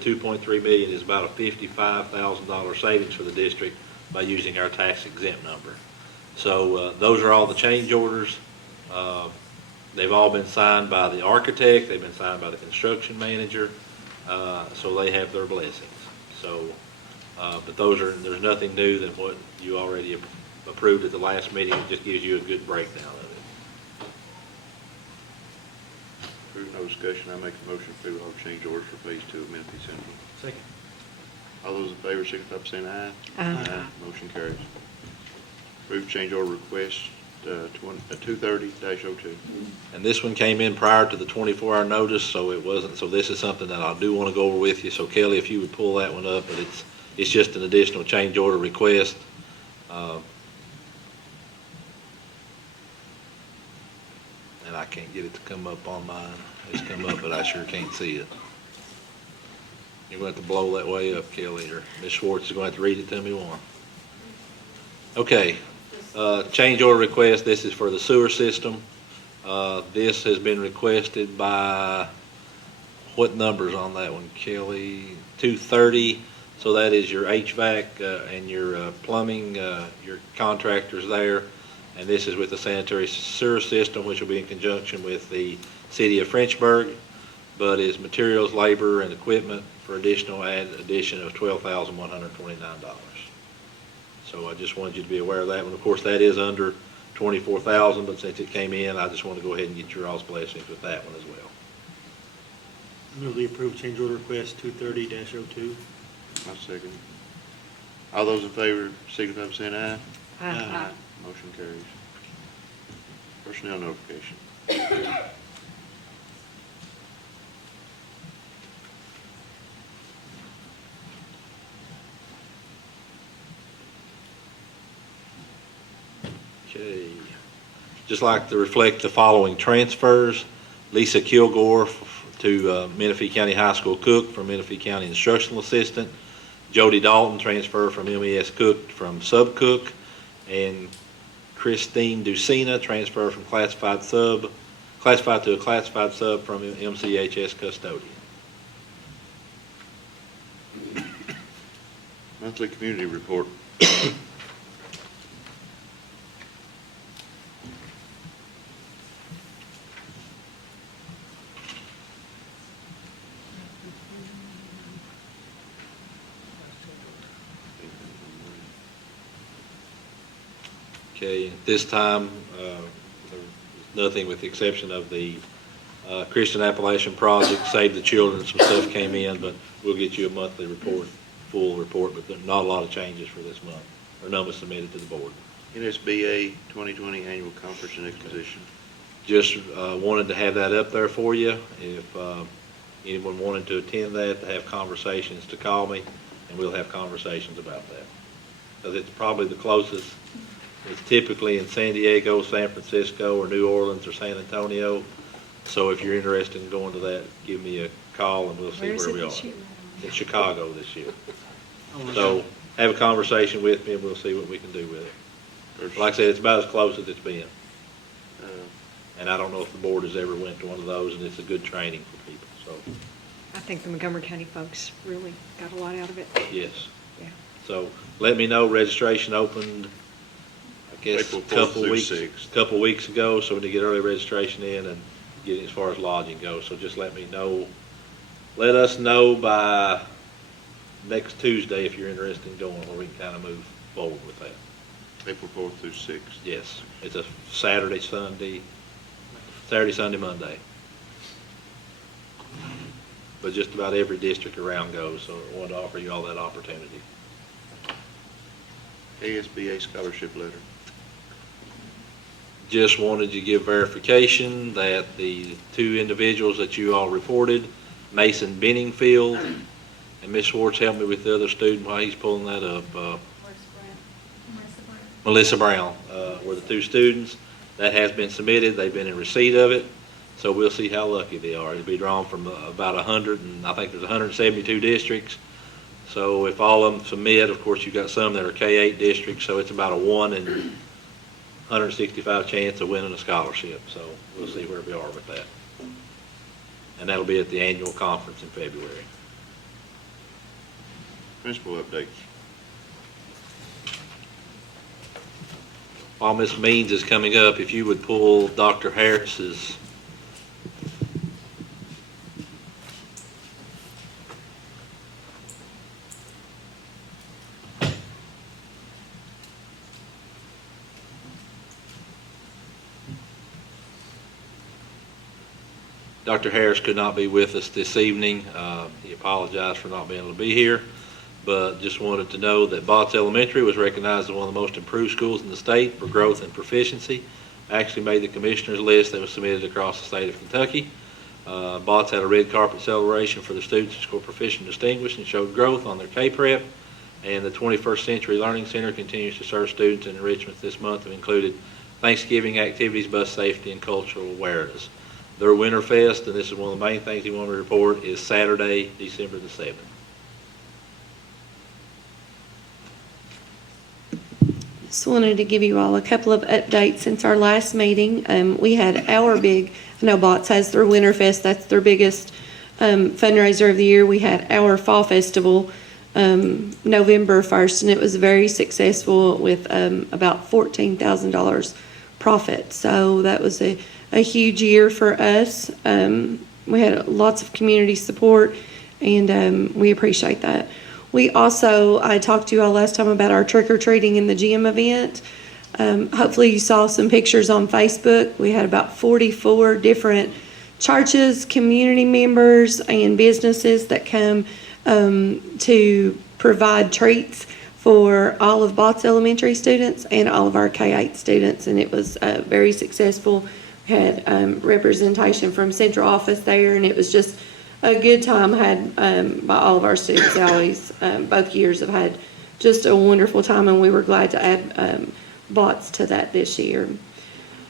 $2.3 million is about a $55,000 savings for the district by using our tax exempt number. So those are all the change orders. They've all been signed by the architect. They've been signed by the construction manager. So they have their blessings. So, but there's nothing new than what you already approved at the last meeting. It just gives you a good breakdown of it. There's no discussion. I make a motion to approve all change orders for phase 2 of Menifee Central. Second. All those in favor, signify by saying aye. Aye. Motion carries. Approve change order request 230-02. And this one came in prior to the 24-hour notice, so it wasn't, so this is something that I do want to go over with you. So Kelly, if you would pull that one up, but it's just an additional change order request. And I can't get it to come up on mine. It's come up, but I sure can't see it. You're going to have to blow that way up, Kelly, or Ms. Schwartz is going to have to read it to me one. Okay, change order request. This is for the sewer system. This has been requested by, what numbers on that one, Kelly? 230. So that is your HVAC and your plumbing, your contractors there. And this is with the sanitary sewer system, which will be in conjunction with the city of Frenchburg, but is materials, labor, and equipment for addition of $12,129. So I just wanted you to be aware of that one. Of course, that is under $24,000, but since it came in, I just want to go ahead and get your all's blessings with that one as well. Move the approved change order request 230-02. I second. All those in favor, signify by saying aye. Aye. Motion carries. Personnel notification. Okay. Just like to reflect the following transfers. Lisa Kilgore to Menifee County High School cook from Menifee County instructional assistant. Jody Dalton transfer from MES cook from sub cook, and Christine Ducina transfer from classified to a classified sub from MCHS custodian. Monthly community report. Okay, at this time, there's nothing with the exception of the Christian Appalachian Project, Save the Children. Some stuff came in, but we'll get you a monthly report, full report, but there's not a lot of changes for this month, or none was submitted to the board. NSBA 2020 Annual Conference and Exposition. Just wanted to have that up there for you. If anyone wanted to attend that, to have conversations, to call me, and we'll have conversations about that. Because it's probably the closest. It's typically in San Diego, San Francisco, or New Orleans, or San Antonio. So if you're interested in going to that, give me a call and we'll see where we are. In Chicago this year. So have a conversation with me and we'll see what we can do with it. Like I said, it's about as close as it's been. And I don't know if the board has ever went to one of those, and it's a good training for people. So I think the Montgomery County folks really got a lot out of it. yes. Yeah. So let me know. Registration opened, I guess, April a 4th couple through weeks 6th. ago. So we need to get early registration in and get it as far as lodging goes. So just let me know. Let us know by next Tuesday if you're interested in going, where we can kind of move forward with that. April 4th through 6th. Yes, it's a Saturday, Sunday, Monday. But just about every district around goes, so I wanted to offer you all that opportunity. ASBA scholarship letter. Just wanted to give verification that the two individuals that you all reported, Mason Benningfield, and Ms. Schwartz, help me with the other student while he's pulling that up. Melissa Brown were the two students. That has been submitted. They've been in receipt of it. So we'll see how lucky they are. It'll be drawn from about 100, and I think there's 172 districts. So if all of them submit, of course, you've got some that are K-8 districts, so it's about a 1 in 165 chance of winning a scholarship. So we'll see where we are with that. And that'll be at the annual conference in February. Principal updates. While Ms. Means is coming up, if you would pull Dr. Harris's Dr. Harris could not be with us this evening. He apologized for not being able to be here, but just wanted to know that Botts Elementary was recognized as one of the most improved schools in the state for growth and proficiency. Actually made the commissioner's list that was submitted across the state of Kentucky. Botts had a red carpet celebration for the students who scored proficient and distinguished and showed growth on their K-Prep. And the 21st Century Learning Center continues to serve students in enrichment this month have included Thanksgiving activities, bus safety, and cultural awareness. Their Winter Fest, and this is one of the main things he wanted to report, is Saturday, December the 7th. Just wanted to give you all a couple of updates since our last meeting. We had our big, I know Botts has their Winter Fest, that's their biggest fundraiser of the year. We had our Fall Festival November 1st, and it was very successful with about $14,000 profit. So that was a huge year for us. We had lots of community support, and we appreciate that. We also, I talked to you all last time about our trick-or-treating in the gym event. Hopefully you saw some pictures on Facebook. We had about 44 different churches, community members, and businesses that come to provide treats for all of Botts Elementary students and all of our K-8 students, and it was very successful. We had representation from central office there, and it was just a good time had by all of our students. Always, both years have had just a wonderful time, and we were glad to add Botts to that this year.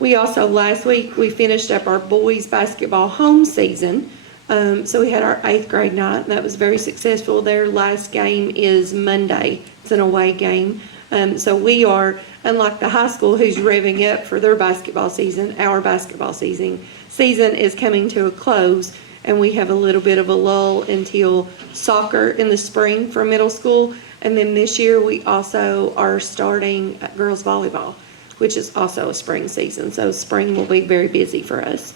We also, last week, we finished up our boys basketball home season. So we had our 8th grade night, and that was very successful. Their last game is Monday. It's an away game. So we are, unlike the high school who's revving up for their basketball season, our basketball season is coming to a close, and we have a little bit of a lull until soccer in the spring for middle school. And then this year we also are starting girls volleyball, which is also a spring season. So spring will be very busy for us.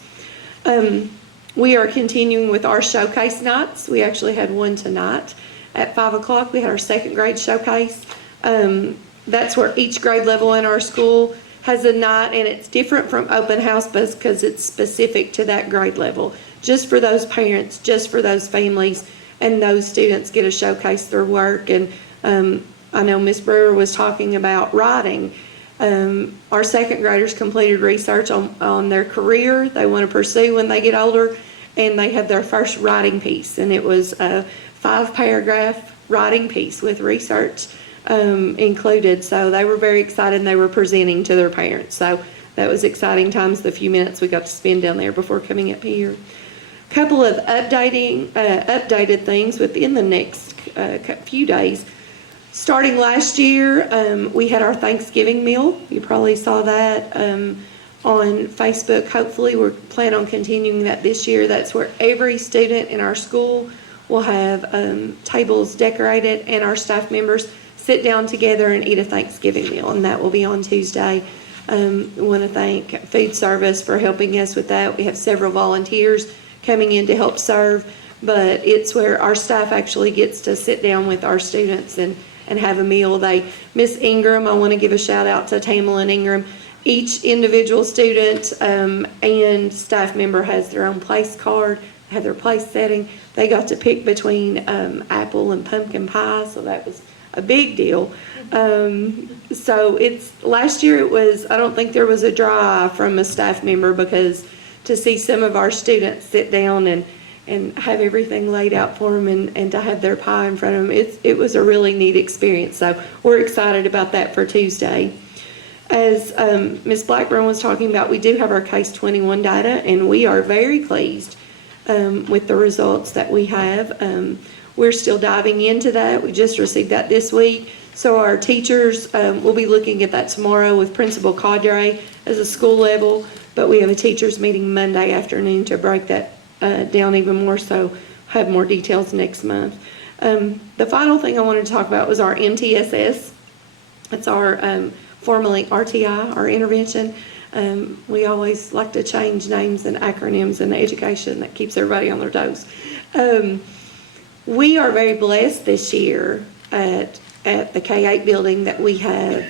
We are continuing with our showcase nights. We actually had one tonight at 5 o'clock. We had our 2nd grade showcase. That's where each grade level in our school has a night, and it's different from open house because it's specific to that grade level. Just for those parents, just for those families, and those students get to showcase their work. And I know Miss Brewer was talking about writing. Our 2nd graders completed research on their career they want to pursue when they get older, and they had their first writing piece, and it was a 5-paragraph writing piece with research included. So they were very excited, and they were presenting to their parents. So that was exciting times, the few minutes we got to spend down there before coming up here. A couple of updated things within the next few days. Starting last year, we had our Thanksgiving meal. You probably saw that on Facebook. Hopefully, we're planning on continuing that this year. That's where every student in our school will have tables decorated, and our staff members sit down together and eat a Thanksgiving meal, and that will be on Tuesday. We want to thank Food Service for helping us with that. We have several volunteers coming in to help serve, but it's where our staff actually gets to sit down with our students and have a meal. Miss Ingram, I want to give a shout out to Tamela and Ingram. Each individual student and staff member has their own place card, have their place setting. They got to pick between apple and pumpkin pie, so that was a big deal. So last year it was, I don't think there was a dry eye from a staff member, because to see some of our students sit down and have everything laid out for them and to have their pie in front of them, it was a really neat experience. So we're excited about that for Tuesday. As Ms. Blackburn was talking about, we do have our Case 21 data, and we are very pleased with the results that we have. We're still diving into that. We just received that this week. So our teachers, will be looking at that tomorrow with Principal Cadre as a school level, but we have a teachers meeting Monday afternoon to break that down even more, so have more details next month. The final thing I wanted to talk about was our MTSS. It's our formerly RTI, our intervention. We always like to change names and acronyms in education. That keeps everybody on their toes. We are very blessed this year at the K-8 building that we have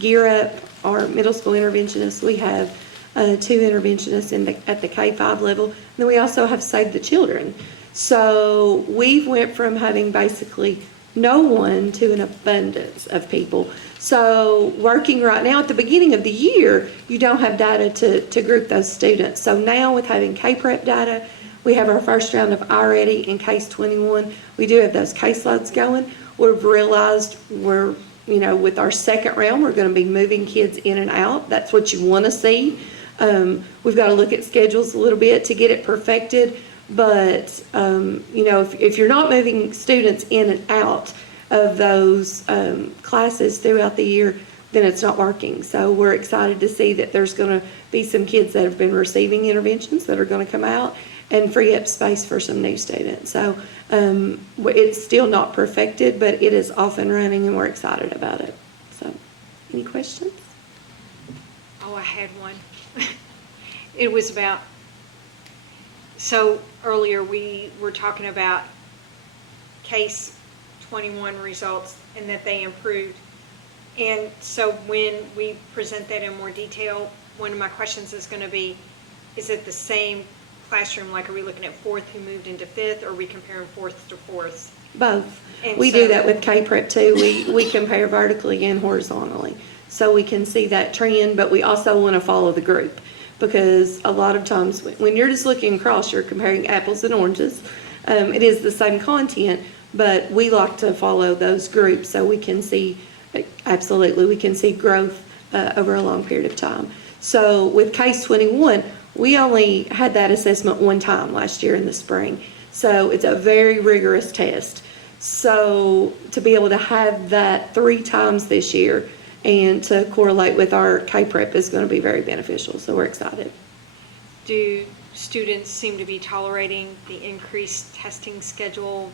Gear Up, our middle school interventionists. We have 2 interventionists at the K-5 level. And then we also have Save the Children. So we've went from having basically no one to an abundance of people. So working right now at the beginning of the year, you don't have data to group those students. So now with having K-Prep data, we have our first round of iReady and Case 21. We do have those caseloads going. We've realized with our second round, we're going to be moving kids in and out. That's what you want to see. We've got to look at schedules a little bit to get it perfected. But, if you're not moving students in and out of those classes throughout the year, then it's not working. So we're excited to see that there's going to be some kids that have been receiving interventions that are going to come out and free up space for some new students. So it's still not perfected, but it is off and running, and we're excited about it. So, any questions? Oh, I had one. It was about, so earlier we were talking about Case 21 results and that they improved. And so when we present that in more detail, one of my questions is going to be, is it the same classroom? Like, are we looking at 4th who moved into 5th, or are we comparing 4th to 4th? Both. And We so- do that with K-Prep too. We compare vertically and horizontally. So we can see that trend, but we also want to follow the group. Because a lot of times when you're just looking across, you're comparing apples and oranges. It is the same content, but we like to follow those groups so we can see, absolutely, we can see growth over a long period of time. So with Case 21, we only had that assessment one time last year in the spring. So it's a very rigorous test. So to be able to have that 3 times this year and to correlate with our K-Prep is going to be very beneficial. So we're excited. Do students seem to be tolerating the increased testing schedule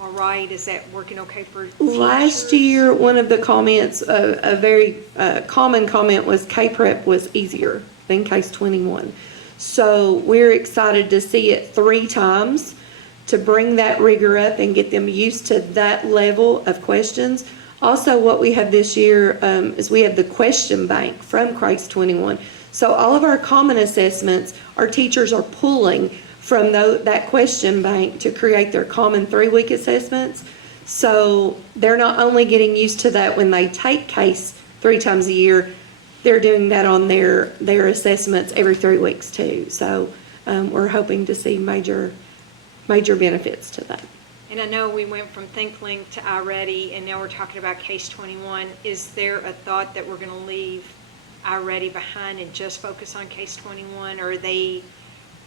all right? Is that working okay for teachers? Last year, one of the comments, a very common comment was K-Prep was easier than Case 21. So we're excited to see it 3 times to bring that rigor up and get them used to that level of questions. Also, what we have this year is we have the question bank from Case 21. So all of our common assessments, our teachers are pulling from that question bank to create their common 3-week assessments. So they're not only getting used to that when they take case 3 times a year, they're doing that on their assessments every 3 weeks too. So we're hoping to see major benefits to that. And I know we went from ThinkLink to iReady, and now we're talking about Case 21. Is there a thought that we're going to leave iReady behind and just focus on Case 21, or are they?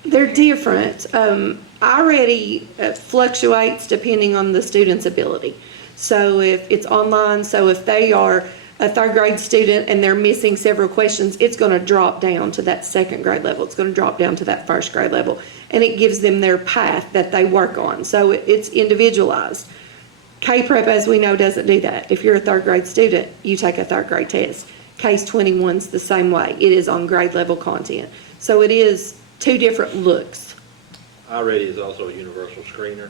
They're different. iReady fluctuates depending on the student's ability. So if it's online, so if they are a 3rd grade student and they're missing several questions, it's going to drop down to that 2nd grade level. It's going to drop down to that 1st grade level. And it gives them their path that they work on. So it's individualized. K-Prep, as we know, doesn't do that. If you're a 3rd grade student, you take a 3rd grade test. Case 21's the same way. It is on grade level content. So it is 2 different looks. iReady is also a universal screener.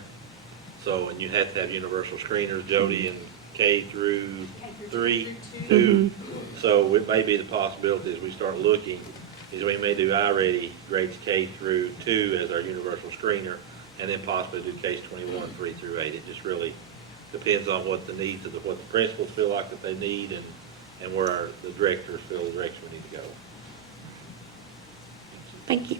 So, and you have to have universal screeners, Jody, and K through 3, 2. So it may be the possibility as we start looking, is we may do iReady grades K through 2 as our universal screener, and then possibly do Case 21, 3 through 8. It just really depends on what the needs of what the principals feel like that they need, and where the directors feel the direction we need to go. Thank you.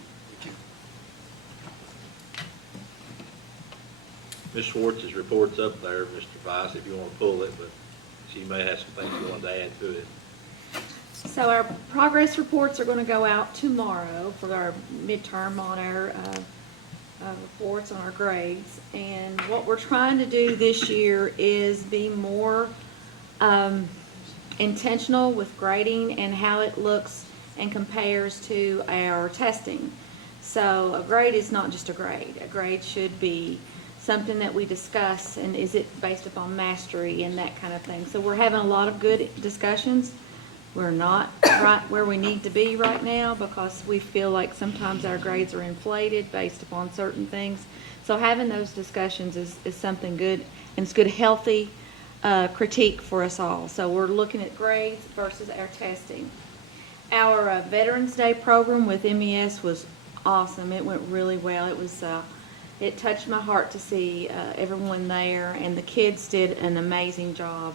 Ms. Schwartz's report's up there, Mr. Vice, if you want to pull it, but she may have some things you want to add to it. So our progress reports are going to go out tomorrow for our midterm on our reports on our grades. And what we're trying to do this year is be more intentional with grading and how it looks and compares to our testing. So a grade is not just a grade. A grade should be something that we discuss, and is it based upon mastery and that kind of thing. So we're having a lot of good discussions. We're not right where we need to be right now because we feel like sometimes our grades are inflated based upon certain things. So having those discussions is something good, and it's good, healthy critique for us all. So we're looking at grades versus our testing. Our Veterans Day program with MES was awesome. It went really well. It touched my heart to see everyone there, and the kids did an amazing job.